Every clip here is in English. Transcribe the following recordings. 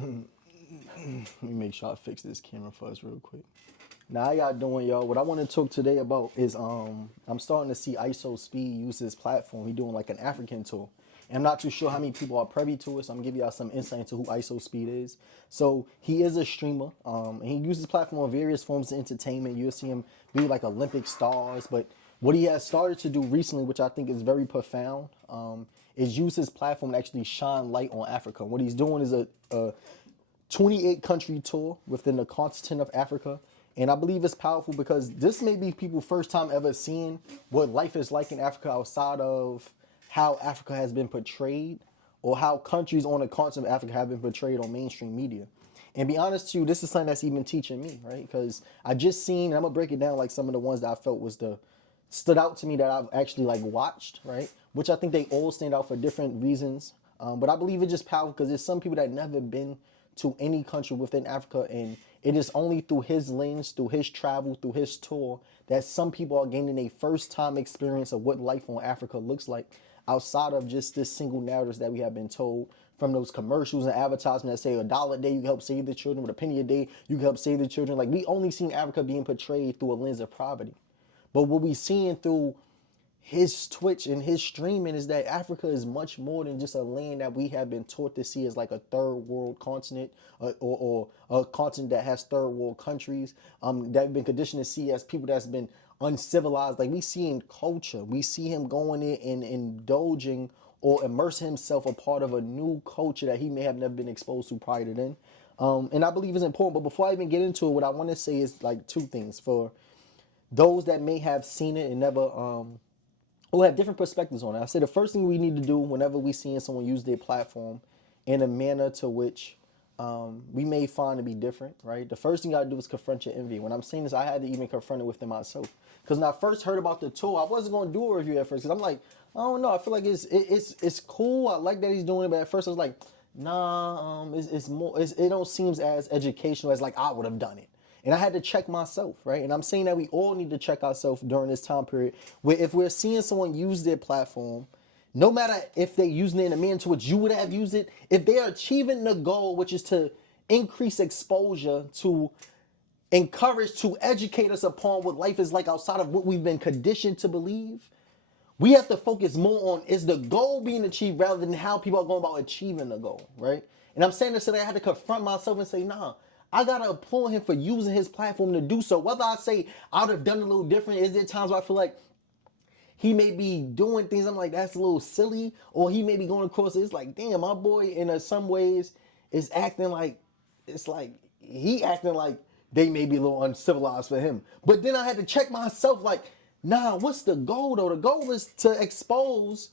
Let me make sure I fix this camera for us real quick. Now, how y'all doing, y'all? What I want to talk today about is I'm starting to see IShowSpeed use this platform. He doing like an African tour. And I'm not too sure how many people are privy to it, so I'm gonna give y'all some insight into who IShowSpeed is. So he is a streamer. And he uses platform in various forms of entertainment. You'll see him be like Olympic stars, but what he has started to do recently, which I think is very profound, is use his platform to actually shine light on Africa. What he's doing is a 28 country tour within the continent of Africa. And I believe it's powerful because this may be people's first time ever seeing what life is like in Africa outside of how Africa has been portrayed or how countries on the continent of Africa have been portrayed on mainstream media. And be honest to you, this is something that's even teaching me, right? Because I just seen, I'm gonna break it down like some of the ones that I felt was the stood out to me that I've actually like watched, right? Which I think they all stand out for different reasons. But I believe it's just powerful because there's some people that never been to any country within Africa, and it is only through his lens, through his travel, through his tour, that some people are gaining a first-time experience of what life on Africa looks like outside of just this single narratives that we have been told from those commercials and advertisements that say $1 a day you can help save the children, with a penny a day you can help save the children. Like, we only seen Africa being portrayed through a lens of poverty. But what we seeing through his Twitch and his streaming is that Africa is much more than just a land that we have been taught to see as like a third world continent, or a continent that has third world countries that have been conditioned to see as people that's been uncivilized. Like, we see in culture, we see him going in and indulging or immersing himself a part of a new culture that he may have never been exposed to prior to then. And I believe it's important. But before I even get into it, what I want to say is like two things for those that may have seen it and never or have different perspectives on it. I say the first thing we need to do whenever we see someone use their platform in a manner to which we may find to be different, right? The first thing you gotta do is confront your envy. When I'm saying this, I had to even confront it within myself. Because when I first heard about the tour, I wasn't gonna do a review at first because I'm like, I don't know. I feel like it's cool. I like that he's doing it, but at first I was like, nah, it's more. It don't seem as educational as like I would have done it. And I had to check myself, right? And I'm saying that we all need to check ourselves during this time period where if we're seeing someone use their platform, no matter if they're using it in a manner to which you would have used it, if they're achieving the goal, which is to increase exposure, to encourage, to educate us upon what life is like outside of what we've been conditioned to believe, we have to focus more on is the goal being achieved rather than how people are going about achieving the goal, right? And I'm saying this today, I had to confront myself and say, nah, I gotta applaud him for using his platform to do so. Whether I say I would have done it a little different, is there times where I feel like he may be doing things I'm like, that's a little silly, or he may be going across it. It's like, damn, my boy in some ways is acting like, it's like he acting like they may be a little uncivilized for him. But then I had to check myself like, nah, what's the goal though? The goal is to expose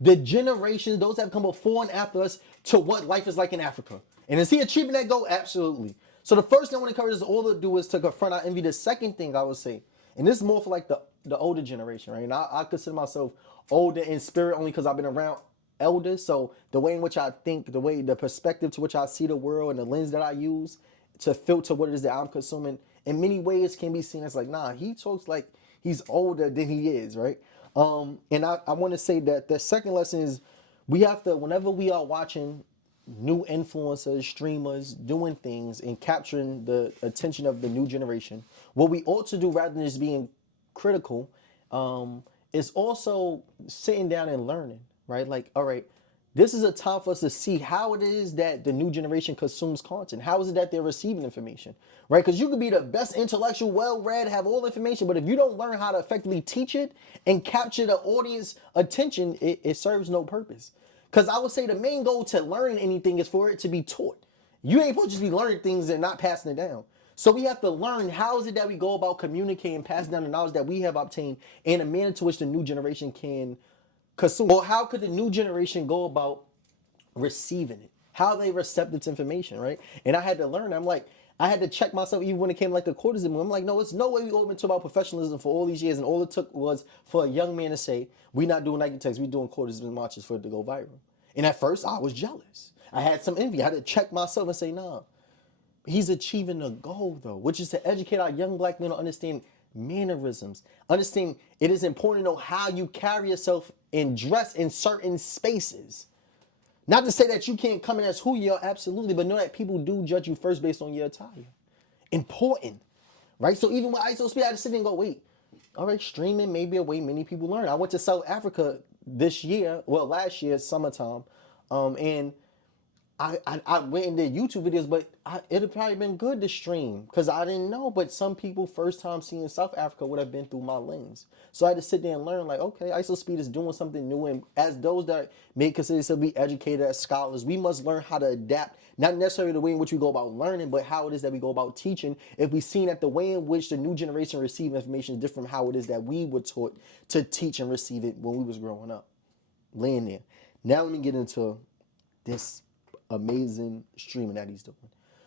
the generations, those that have come before and after us, to what life is like in Africa. And is he achieving that goal? Absolutely. So the first thing I want to encourage us all to do is to confront our envy. The second thing I would say, and this is more for like the older generation, right? And I consider myself older in spirit only because I've been around elders. So the way in which I think, the perspective to which I see the world and the lens that I use to filter what it is that I'm consuming, in many ways can be seen as like, nah, he talks like he's older than he is, right? And I want to say that the second lesson is we have to, whenever we are watching new influencers, streamers doing things and capturing the attention of the new generation, what we ought to do rather than just being critical is also sitting down and learning, right? Like, all right, this is a time for us to see how it is that the new generation consumes content. How is it that they're receiving information, right? Because you could be the best intellectual, well-read, have all the information, but if you don't learn how to effectively teach it and capture the audience attention, it serves no purpose. Because I would say the main goal to learn anything is for it to be taught. You ain't supposed to just be learning things and not passing it down. So we have to learn how is it that we go about communicating, passing down the knowledge that we have obtained in a manner to which the new generation can consume. Or how could the new generation go about receiving it? How they receptive to information, right? And I had to learn. I'm like, I had to check myself even when it came to like the courtesan. I'm like, no, it's no way we all been talking about professionalism for all these years, and all it took was for a young man to say, we're not doing Nike Techs, we're doing courtesan marches for it to go viral. And at first, I was jealous. I had some envy. I had to check myself and say, nah, he's achieving the goal, though, which is to educate our young black men to understand mannerisms. Understand it is important to know how you carry yourself and dress in certain spaces. Not to say that you can't come in as who you are, absolutely, but know that people do judge you first based on your attire. Important, right? So even with IShowSpeed, I had to sit there and go, wait, all right, streaming may be a way many people learn. I went to South Africa this year, well, last year, summertime, and I went and did YouTube videos, but it'd have probably been good to stream because I didn't know. But some people first time seeing South Africa would have been through my lens. So I had to sit there and learn like, okay, IShowSpeed is doing something new. And as those that may consider themselves to be educated as scholars, we must learn how to adapt, not necessarily the way in which we go about learning, but how it is that we go about teaching. If we've seen that the way in which the new generation receive information is different from how it is that we were taught to teach and receive it when we was growing up. Laying there. Now let me get into this amazing streaming that he's doing.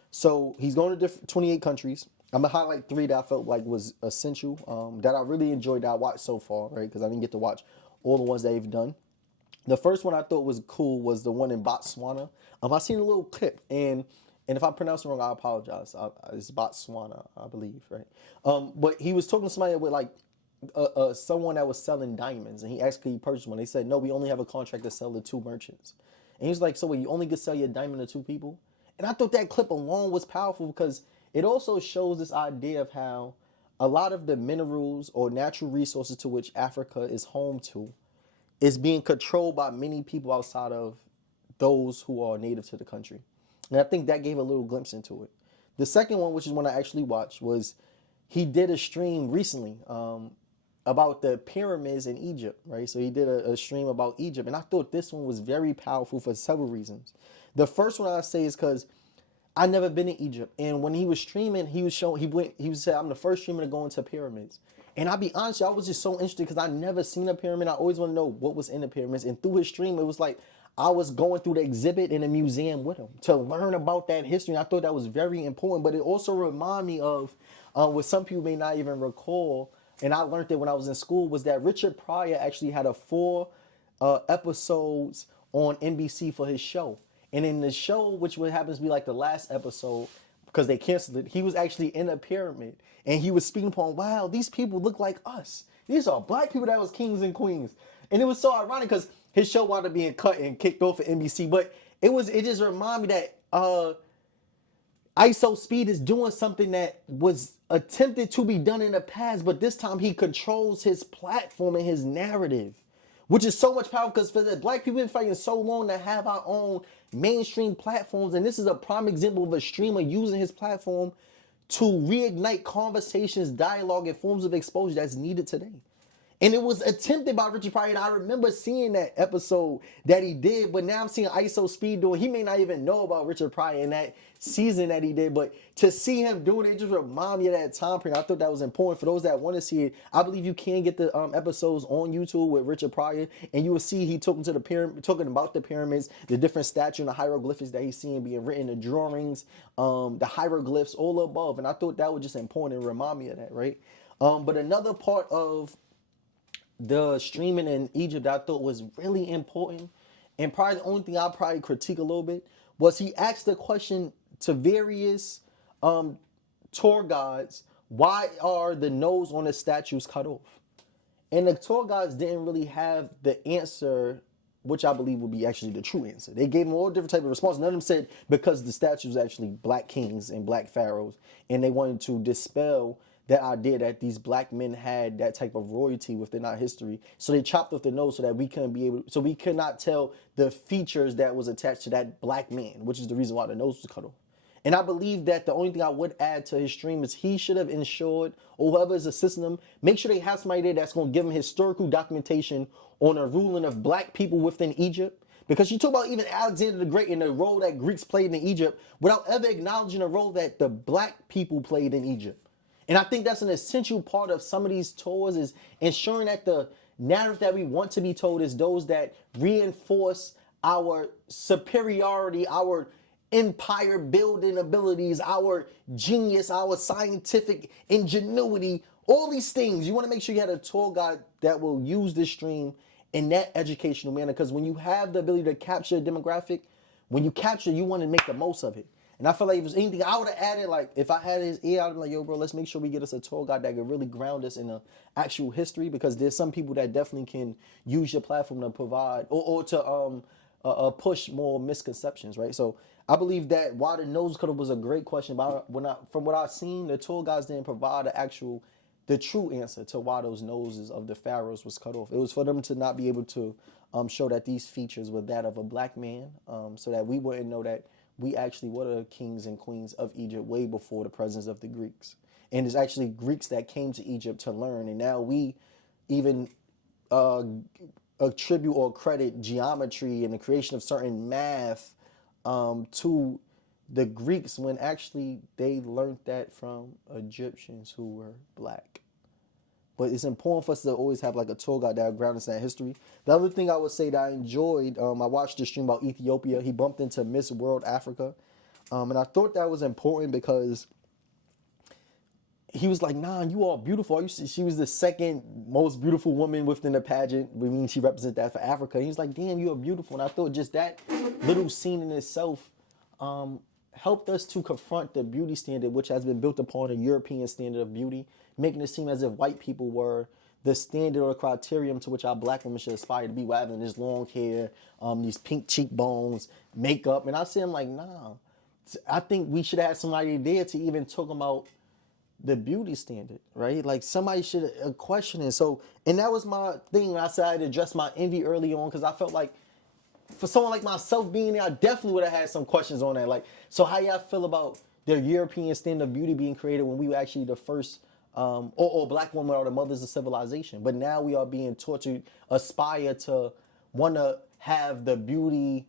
So he's going to 28 countries. I'm gonna highlight 3 that I felt like was essential, that I really enjoyed that I watched so far, right? Because I didn't get to watch all the ones that he's done. The first one I thought was cool was the one in Botswana. I seen a little clip, and if I pronounce it wrong, I apologize. It's Botswana, I believe, right? But he was talking to somebody with like someone that was selling diamonds, and he actually purchased one. They said, no, we only have a contract to sell to 2 merchants. And he was like, so wait, you only can sell your diamond to 2 people? And I thought that clip alone was powerful because it also shows this idea of how a lot of the minerals or natural resources to which Africa is home to is being controlled by many people outside of those who are native to the country. And I think that gave a little glimpse into it. The second one, which is one I actually watched, was he did a stream recently about the pyramids in Egypt, right? So he did a stream about Egypt, and I thought this one was very powerful for several reasons. The first one I say is because I never been in Egypt, and when he was streaming, he was showing he said I'm the first streamer to go into pyramids, and I'll be honest, I was just so interested because I never seen a pyramid. I always want to know what was in the pyramids, and through his stream, it was like I was going through the exhibit in a museum with him to learn about that history. And I thought that was very important, but it also reminded me of what some people may not even recall. And I learned it when I was in school, was that Richard Pryor actually had 4 episodes on NBC for his show. And in the show, which happens to be like the last episode, because they canceled it, he was actually in a pyramid. And he was speaking upon, wow, these people look like us. These are black people that was kings and queens. And it was so ironic because his show wound up being cut and kicked off at NBC. But it just reminded me that IShowSpeed is doing something that was attempted to be done in the past, but this time he controls his platform and his narrative, which is so much power because for the black people been fighting so long to have our own mainstream platforms, and this is a prime example of a streamer using his platform to reignite conversations, dialogue, and forms of exposure that's needed today. And it was attempted by Richard Pryor, and I remember seeing that episode that he did, but now I'm seeing IShowSpeed doing. He may not even know about Richard Pryor in that season that he did, but to see him doing it just remind me of that time period. I thought that was important. For those that want to see it, I believe you can get the episodes on YouTube with Richard Pryor, and you will see he talking to the pyramid, talking about the pyramids, the different statues and the hieroglyphics that he's seeing being written, the drawings, the hieroglyphs, all above. And I thought that was just important and remind me of that, right? But another part of the streaming in Egypt I thought was really important, and probably the only thing I'll probably critique a little bit, was he asked the question to various tour guides, why are the nose on the statues cut off? And the tour guides didn't really have the answer, which I believe would be actually the true answer. They gave them all different type of response. None of them said because the statues actually black kings and black pharaohs, and they wanted to dispel that idea that these black men had that type of royalty within our history. So they chopped off the nose so that we couldn't be able, so we could not tell the features that was attached to that black man, which is the reason why the nose was cut off. And I believe that the only thing I would add to his stream is he should have ensured, or whoever is assisting him, make sure they have somebody there that's going to give him historical documentation on a ruling of black people within Egypt. Because you talk about even Alexander the Great and the role that Greeks played in Egypt without ever acknowledging the role that the black people played in Egypt. And I think that's an essential part of some of these tours, is ensuring that the narrative that we want to be told is those that reinforce our superiority, our empire building abilities, our genius, our scientific ingenuity, all these things. You want to make sure you have a tour guide that will use this stream in that educational manner, because when you have the ability to capture a demographic, when you capture, you want to make the most of it. And I feel like if there's anything I would have added, like if I had his ear, I'd be like, yo, bro, let's make sure we get us a tour guide that could really ground us in the actual history, because there's some people that definitely can use your platform to provide or to push more misconceptions, right? So I believe that why the nose cutter was a great question, but from what I've seen, the tour guides didn't provide the true answer to why those noses of the pharaohs was cut off. It was for them to not be able to show that these features were that of a black man, so that we wouldn't know that we actually were the kings and queens of Egypt way before the presence of the Greeks. And it's actually Greeks that came to Egypt to learn, and now we even attribute or credit geometry and the creation of certain math to the Greeks when actually they learned that from Egyptians who were black. But it's important for us to always have like a tour guide that grounds in that history. The other thing I would say that I enjoyed, I watched the stream about Ethiopia. He bumped into Miss World Africa. And I thought that was important because he was like, nah, you all beautiful. She was the second most beautiful woman within the pageant. I mean, she represented that for Africa. He was like, damn, you are beautiful. And I thought just that little scene in itself helped us to confront the beauty standard, which has been built upon a European standard of beauty, making it seem as if white people were the standard or criterion to which our black women should aspire to be, rather than this long hair, these pink cheekbones, makeup. And I said, I'm like, nah, I think we should have somebody there to even talk about the beauty standard, right? Like somebody should question it. So, and that was my thing. I said I'd address my envy early on because I felt like for someone like myself being there, I definitely would have had some questions on that. Like, so how y'all feel about the European standard of beauty being created when we were actually the first, or black women are the mothers of civilization? But now we are being taught to aspire to want to have the beauty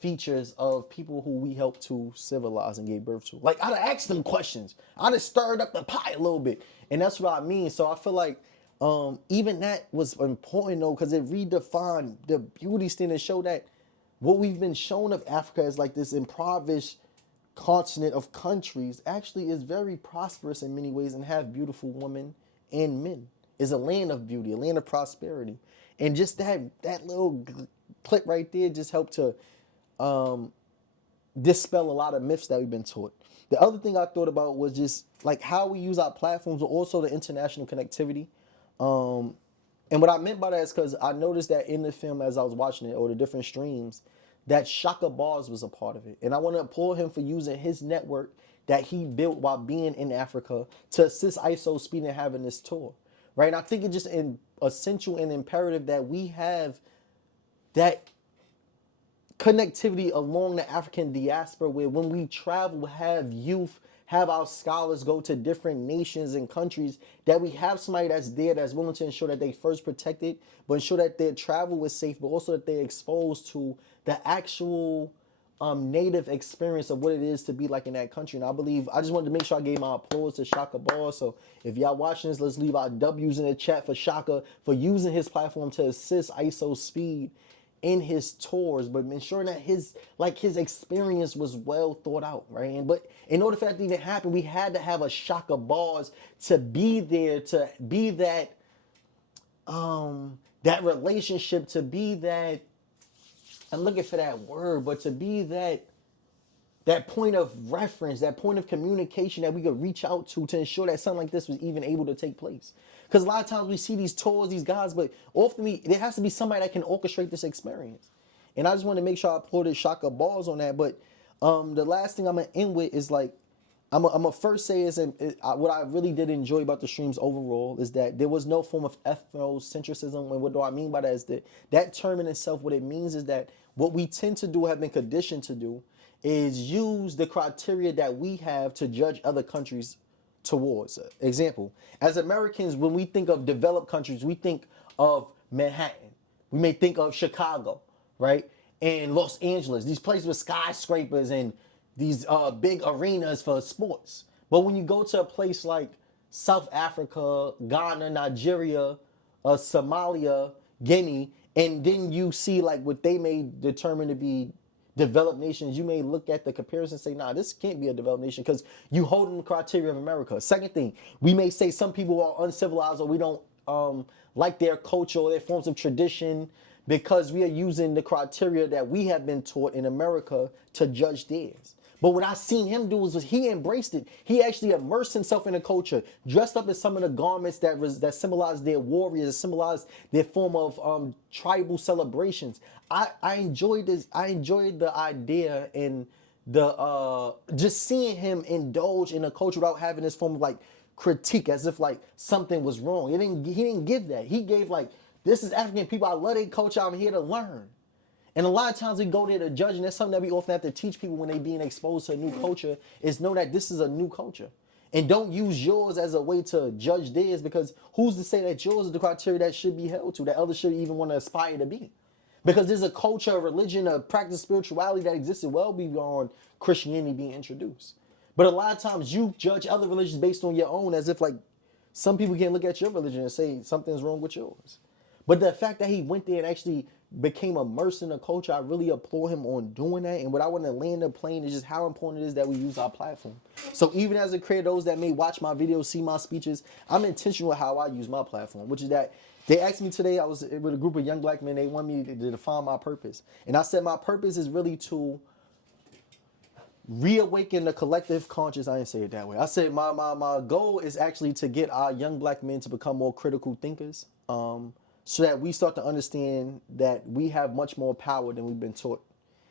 features of people who we helped to civilize and gave birth to. Like, I'd have asked them questions. I'd have stirred up the pot a little bit. And that's what I mean. So I feel like even that was important, though, because it redefined the beauty standard, show that what we've been shown of Africa as like this impoverished continent of countries actually is very prosperous in many ways and have beautiful women and men. Is a land of beauty, a land of prosperity. And just that little clip right there just helped to dispel a lot of myths that we've been taught. The other thing I thought about was just like how we use our platforms, but also the international connectivity. And what I meant by that is because I noticed that in the film as I was watching it, or the different streams, that Shaka Bars was a part of it. And I want to applaud him for using his network that he built while being in Africa to assist IShowSpeed in having this tour. Right? And I think it's just essential and imperative that we have that connectivity along the African diaspora, where when we travel, have youth, have our scholars go to different nations and countries, that we have somebody that's there that's willing to ensure that they first protect it, but ensure that their travel is safe, but also that they're exposed to the actual native experience of what it is to be like in that country. And I just wanted to make sure I gave my applause to Shaka Ball. So if y'all watching this, let's leave our W's in the chat for Shaka for using his platform to assist IShowSpeed in his tours, but ensuring that his experience was well thought out, right? But in order for that to even happen, we had to have a Shaka Bars to be there, to be that that relationship, to be that, I'm looking for that word, but to be that point of reference, that point of communication that we could reach out to ensure that something like this was even able to take place. Because a lot of times we see these tours, these guys, but often there has to be somebody that can orchestrate this experience. And I just want to make sure I applauded Shaka Balls on that. But the last thing I'm going to end with is like, I'm going to first say is what I really did enjoy about the streams overall is that there was no form of ethnocentrism. And what do I mean by that is that term in itself, what it means is that what we tend to do, have been conditioned to do, is use the criteria that we have to judge other countries towards. Example, as Americans, when we think of developed countries, we think of Manhattan. We may think of Chicago, right? And Los Angeles, these places with skyscrapers and these big arenas for sports. But when you go to a place like South Africa, Ghana, Nigeria, Somalia, Guinea, and then you see like what they may determine to be developed nations, you may look at the comparison and say, nah, this can't be a developed nation because you hold in the criteria of America. Second thing, we may say some people are uncivilized or we don't like their culture or their forms of tradition because we are using the criteria that we have been taught in America to judge theirs. But what I seen him do was he embraced it. He actually immersed himself in the culture, dressed up in some of the garments that symbolized their warriors, that symbolized their form of tribal celebrations. I enjoyed this. I enjoyed the idea and the just seeing him indulge in a culture without having this form of like critique, as if like something was wrong. He didn't give that. He gave like, this is African people. I love their culture. I'm here to learn. And a lot of times we go there to judge, and that's something that we often have to teach people when they being exposed to a new culture, is know that this is a new culture. And don't use yours as a way to judge theirs, because who's to say that yours is the criteria that should be held to, that others should even want to aspire to be? Because there's a culture, a religion, a practice, spirituality that existed well beyond Christianity being introduced. But a lot of times you judge other religions based on your own, as if like some people can't look at your religion and say something's wrong with yours. But the fact that he went there and actually became immersed in the culture, I really applaud him on doing that. And what I want to land the plane is just how important it is that we use our platform. So even as a creator, those that may watch my videos, see my speeches, I'm intentional with how I use my platform, which is that they asked me today, I was with a group of young black men, they want me to define my purpose. And I said my purpose is really to reawaken the collective conscious. I didn't say it that way. I said my goal is actually to get our young black men to become more critical thinkers, so that we start to understand that we have much more power than we've been taught.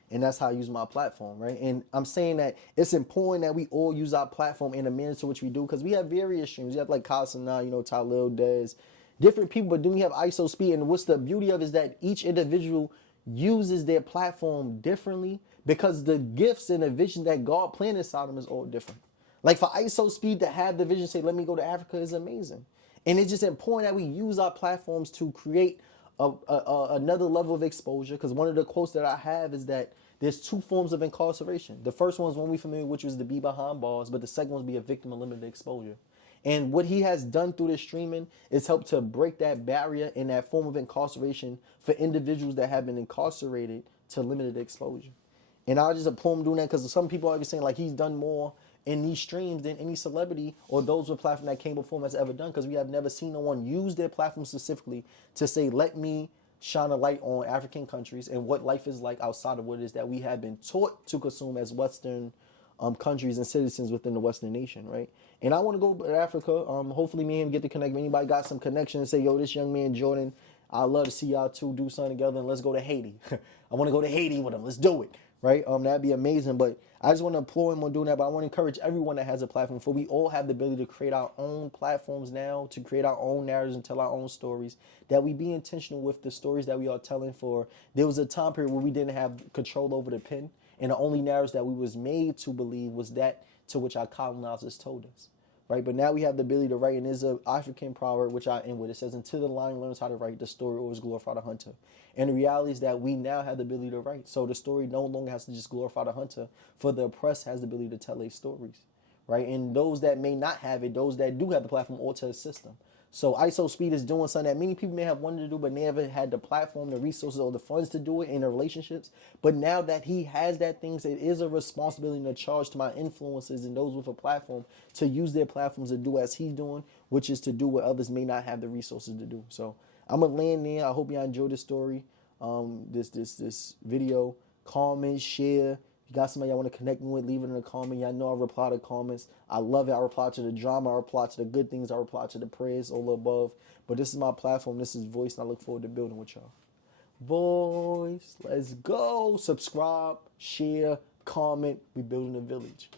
And that's how I use my platform, right? And I'm saying that it's important that we all use our platform in the manner to which we do, because we have various streams. You have like Kasana, Talil, Dez, different people, but then we have IShowSpeed. And what's the beauty of it is that each individual uses their platform differently, because the gifts and the vision that God planted inside them is all different. Like for IShowSpeed to have the vision, say, let me go to Africa, is amazing. And it's just important that we use our platforms to create another level of exposure. Because one of the quotes that I have is that there's two forms of incarceration. The first one's one we familiar with, which was to be behind bars, but the second one's be a victim of limited exposure. And what he has done through this streaming is help to break that barrier in that form of incarceration for individuals that have been incarcerated to limited exposure. And I just applaud him doing that, because some people are saying like he's done more in these streams than any celebrity or those with platform that came before him has ever done, because we have never seen no one use their platform specifically to say, let me shine a light on African countries and what life is like outside of what it is that we have been taught to consume as Western countries and citizens within the Western nation, right? And I want to go to Africa. Hopefully me and him get to connect. If anybody got some connection and say, yo, this young man Jordan, I'd love to see y'all two do something together, and let's go to Haiti. I want to go to Haiti with him. Let's do it. Right? That'd be amazing. But I just want to applaud him on doing that. But I want to encourage everyone that has a platform, for we all have the ability to create our own platforms now, to create our own narratives and tell our own stories, that we be intentional with the stories that we are telling. For there was a time period where we didn't have control over the pen, and the only narratives that we was made to believe was that to which our colonizers told us. Right? But now we have the ability to write, and there's an African proverb, which I end with. It says, until the lion learns how to write, the story always glorify the hunter. And the reality is that we now have the ability to write. So the story no longer has to just glorify the hunter, for the oppressed has the ability to tell their stories. Right? And those that may not have it, those that do have the platform, ought to assist them. So IShowSpeed is doing something that many people may have wanted to do, but never had the platform, the resources, or the funds to do it in their relationships. But now that he has that things, it is a responsibility and a charge to my influencers and those with a platform to use their platforms to do as he's doing, which is to do what others may not have the resources to do. So I'm gonna land there. I hope y'all enjoyed this story, this video. Comment, share. You got somebody y'all want to connect me with, leave it in a comment. Y'all know I reply to comments. I love it. I reply to the drama. I reply to the good things. I reply to the prayers, all above. But this is my platform. This is Voice, and I look forward to building with y'all. Voice, let's go. Subscribe, share, comment. We building a village.